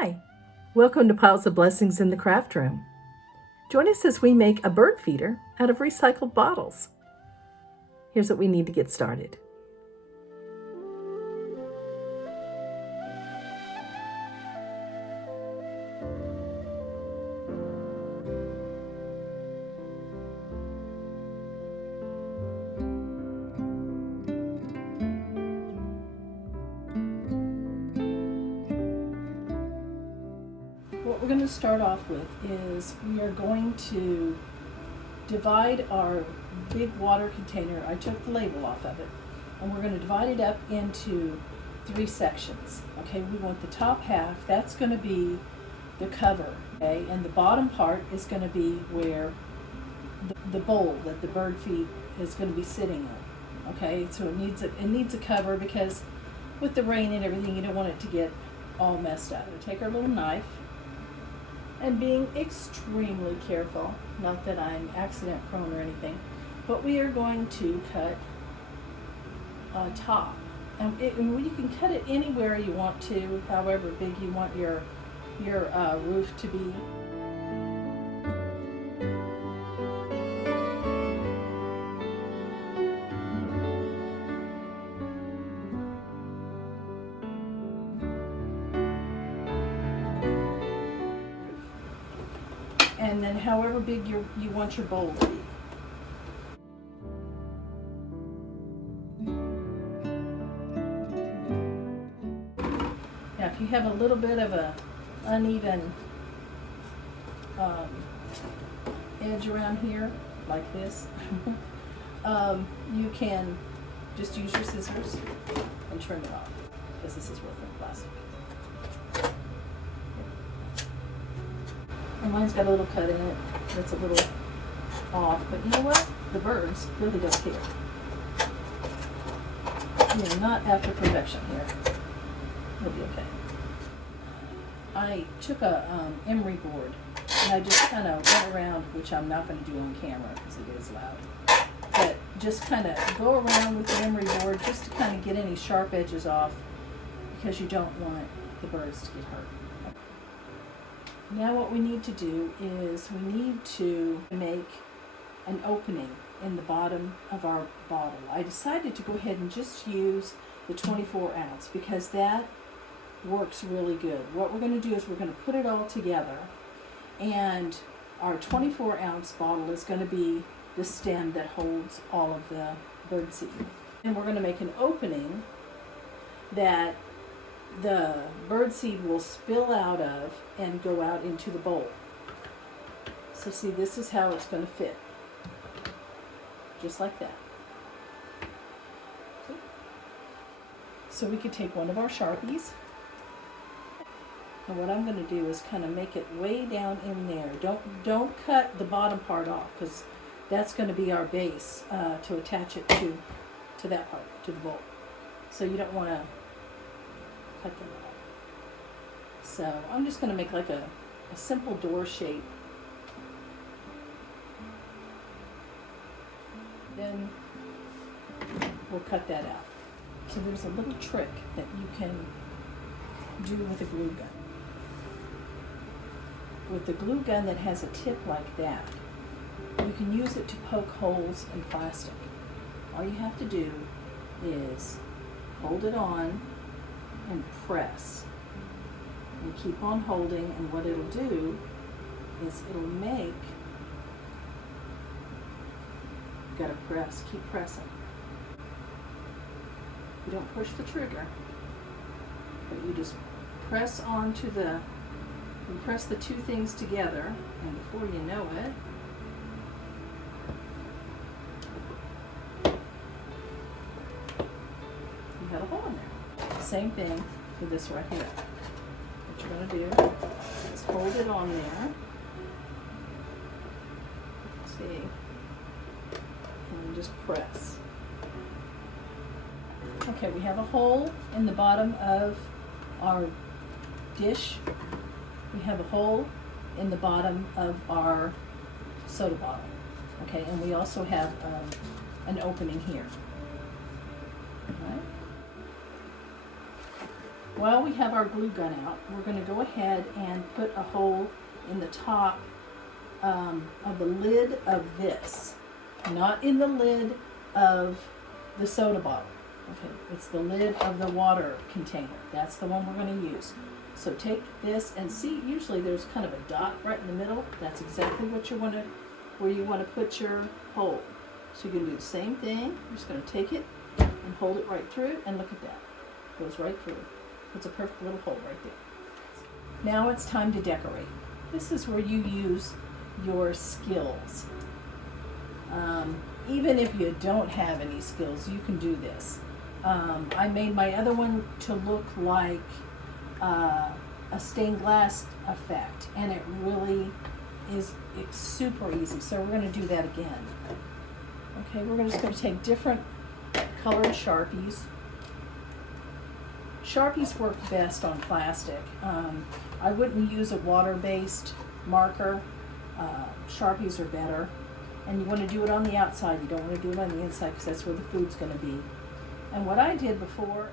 Hi, welcome to Piles of Blessings in the Craft Room. Join us as we make a bird feeder out of recycled bottles. Here's what we need to get started. What we're going to start off with is we are going to divide our big water container. I took the label off of it, and we're going to divide it up into 3 sections. Okay, we want the top half, that's going to be the cover, okay, and the bottom part is going to be where the bowl that the bird feed is going to be sitting in. Okay, so it needs a cover because with the rain and everything, you don't want it to get all messed up. We'll take our little knife, and being extremely careful, not that I'm accident prone or anything, but we are going to cut a top. And you can cut it anywhere you want to, however big you want your roof to be. And then however big you want your bowl to be. Now if you have a little bit of a uneven edge around here, like this, you can just use your scissors and trim it off, because this is worth of plastic. And mine's got a little cut in it that's a little off, but you know what? The birds really don't care. You're not after perfection here. You'll be okay. I took a emery board and I just kind of went around, which I'm not going to do on camera because it is loud, but just kind of go around with the emery board just to kind of get any sharp edges off, because you don't want the birds to get hurt. Now what we need to do is we need to make an opening in the bottom of our bottle. I decided to go ahead and just use the 24 ounce because that works really good. What we're going to do is we're going to put it all together, and our 24 ounce bottle is going to be the stem that holds all of the birdseed. And we're going to make an opening that the birdseed will spill out of and go out into the bowl. So see, this is how it's going to fit. Just like that. So we could take one of our Sharpies, and what I'm going to do is kind of make it way down in there. Don't cut the bottom part off, because that's going to be our base to attach it to that part, to the bowl. So you don't want to cut them off. So I'm just going to make like a simple door shape. Then we'll cut that out. So there's a little trick that you can do with a glue gun. With the glue gun that has a tip like that, you can use it to poke holes in plastic. All you have to do is hold it on and press, and keep on holding, and what it'll do is it'll make, you gotta press, keep pressing. You don't push the trigger, but you just press onto you press the 2 things together, and before you know it, you have a hole in there. Same thing for this right here. What you're going to do is hold it on there. See? And just press. Okay, we have a hole in the bottom of our dish. We have a hole in the bottom of our soda bottle. Okay, and we also have an opening here. All right. while we have our glue gun out, we're going to go ahead and put a hole in the top of the lid of this, not in the lid of the soda bottle. Okay, it's the lid of the water container. That's the one we're going to use. So take this and see, usually there's kind of a dot right in the middle. That's exactly what you want to, where you want to put your hole. So you're going to do the same thing. You're just going to take it and hold it right through, and look at that. It goes right through. It's a perfect little hole right there. Now it's time to decorate. This is where you use your skills. Even if you don't have any skills, you can do this. I made my other one to look like a stained glass effect, and it really is, it's super easy. So we're going to do that again. Okay, we're just going to take different colored Sharpies. Sharpies work best on plastic. I wouldn't use a water-based marker. Sharpies are better. And you want to do it on the outside. You don't want to do it on the inside because that's where the food's going to be. And what I did before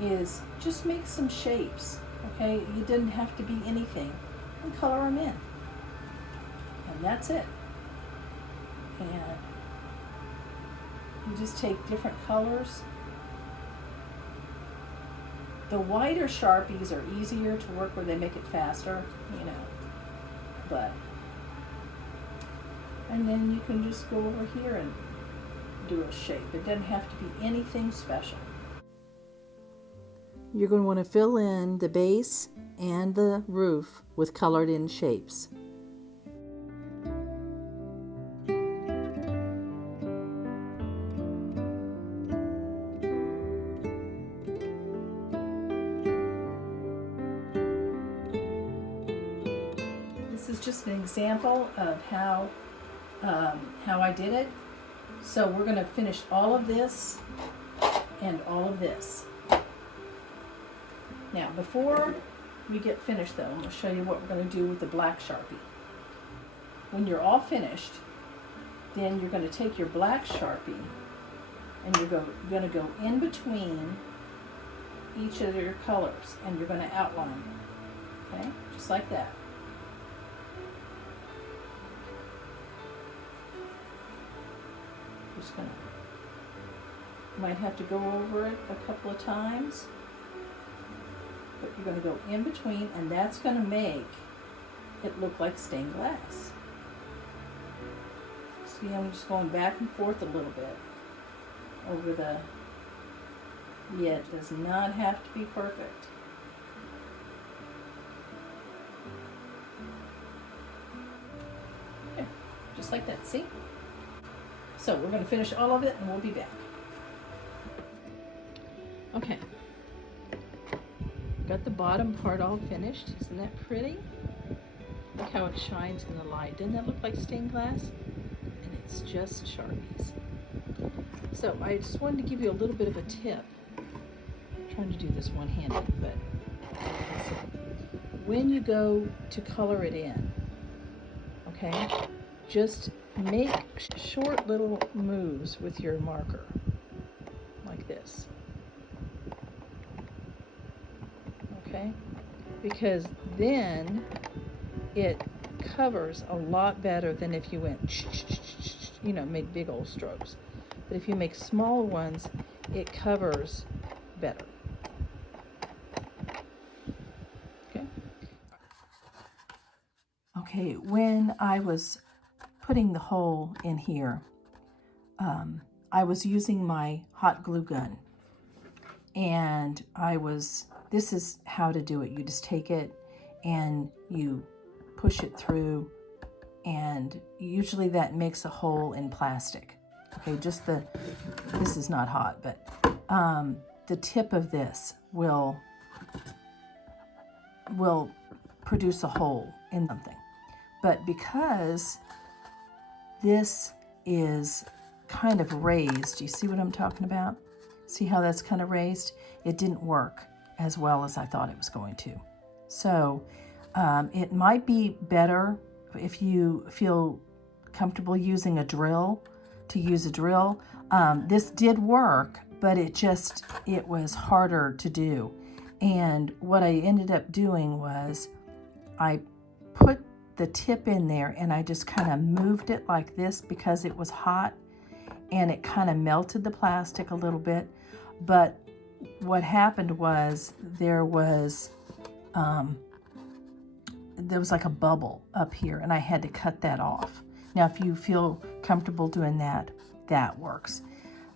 is just make some shapes. Okay, you didn't have to be anything, and color them in. And that's it. And you just take different colors. The whiter Sharpies are easier to work with. They make it faster, you know. But, and then you can just go over here and do a shape. It doesn't have to be anything special. You're going to want to fill in the base and the roof with colored in shapes. This is just an example of how I did it. So we're going to finish all of this and all of this. Now, before we get finished though, I'm going to show you what we're going to do with the black Sharpie. When you're all finished, then you're going to take your black Sharpie and you're going to go in between each of your colors and you're going to outline them. Okay, just like that. Just gonna, might have to go over it a couple of times, but you're going to go in between, and that's going to make it look like stained glass. See, I'm just going back and forth a little bit over the, yeah, it does not have to be perfect. Okay, just like that, see? So we're going to finish all of it and we'll be back. Okay. Got the bottom part all finished. Isn't that pretty? Look how it shines in the light. Doesn't that look like stained glass? And it's just Sharpies. So I just wanted to give you a little bit of a tip. I'm trying to do this one-handed, but when you go to color it in, okay, just make short little moves with your marker, like this, okay? Because then it covers a lot better than if you went, you know, made big old strokes. But if you make small ones, it covers better. Okay? Okay, when I was putting the hole in here, I was using my hot glue gun, and this is how to do it. You just take it and you push it through, and usually that makes a hole in plastic. Okay, this is not hot, but the tip of this will produce a hole in something. But because this is kind of raised, you see what I'm talking about? See how that's kind of raised? It didn't work as well as I thought it was going to. So it might be better if you feel comfortable using a drill, to use a drill. This did work, but it was harder to do. And what I ended up doing was I put the tip in there and I just kind of moved it like this because it was hot, and it kind of melted the plastic a little bit. But what happened was there was like a bubble up here, and I had to cut that off. Now, if you feel comfortable doing that, that works.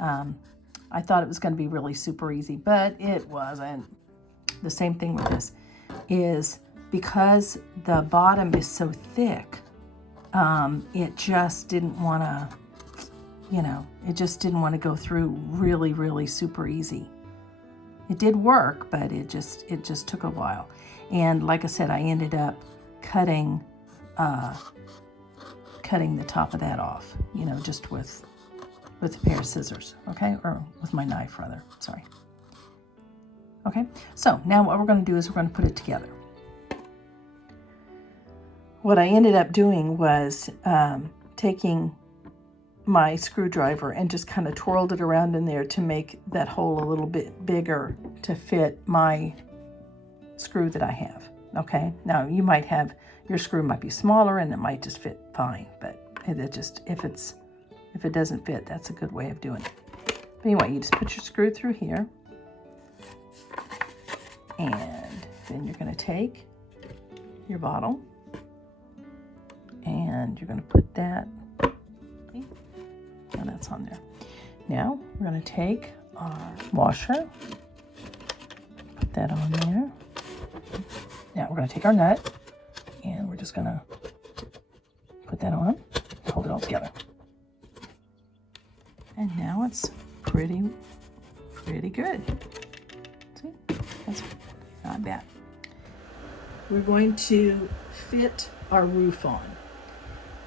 I thought it was going to be really super easy, but it wasn't. The same thing with this is because the bottom is so thick, it just didn't want to, it just didn't want to go through really, really super easy. It did work, but it just took a while. And like I said, I ended up cutting the top of that off, just with a pair of scissors, okay? Or with my knife, rather, sorry. Okay, so now what we're going to do is we're going to put it together. What I ended up doing was taking my screwdriver and just kind of twirled it around in there to make that hole a little bit bigger to fit my screw that I have. Okay, now you might have, your screw might be smaller and it might just fit fine, but if it doesn't fit, that's a good way of doing it. But anyway, you just put your screw through here, and then you're going to take your bottle and you're going to put that, and that's on there. Now we're going to take our washer, put that on there. Now we're going to take our nut and we're just going to put that on and hold it all together. And now it's pretty good. See, that's not bad. We're going to fit our roof on.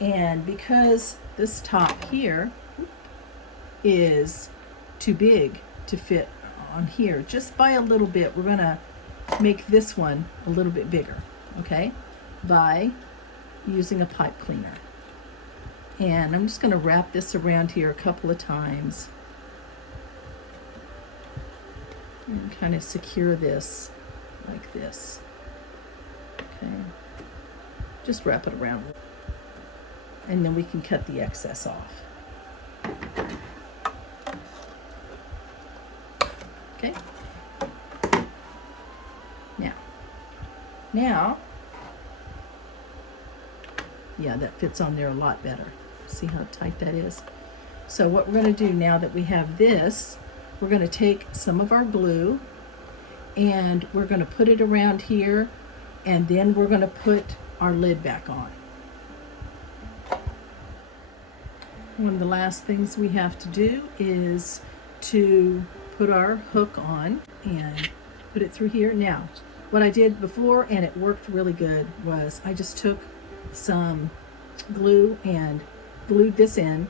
And because this top here is too big to fit on here, just by a little bit, we're going to make this one a little bit bigger, okay, by using a pipe cleaner. And I'm just going to wrap this around here a couple of times and kind of secure this like this. Okay, just wrap it around, and then we can cut the excess off. Okay, now yeah, that fits on there a lot better. See how tight that is? So what we're going to do now that we have this, we're going to take some of our glue and we're going to put it around here, and then we're going to put our lid back on. One of the last things we have to do is to put our hook on and put it through here. Now, what I did before, and it worked really good, was I just took some glue and glued this in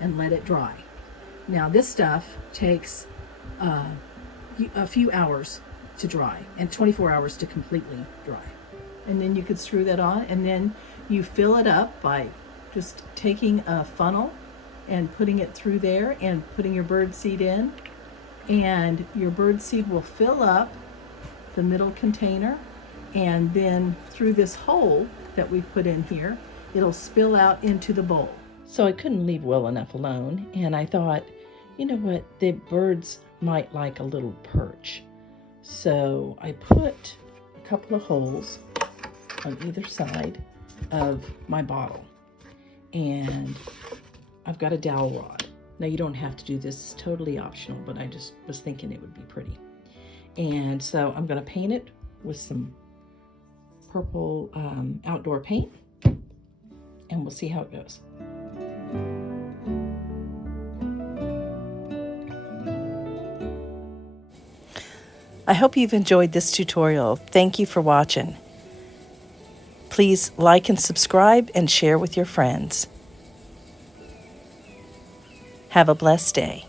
and let it dry. Now this stuff takes a few hours to dry and 24 hours to completely dry. And then you could screw that on, and then you fill it up by just taking a funnel and putting it through there and putting your bird seed in, and your bird seed will fill up the middle container, and then through this hole that we put in here, it'll spill out into the bowl. So I couldn't leave well enough alone, and I thought, you know what, the birds might like a little perch. So I put a couple of holes on either side of my bottle, and I've got a dowel rod. Now you don't have to do this, it's totally optional, but I just was thinking it would be pretty. And so I'm going to paint it with some purple outdoor paint, and we'll see how it goes. I hope you've enjoyed this tutorial. Thank you for watching. Please like and subscribe and share with your friends. Have a blessed day.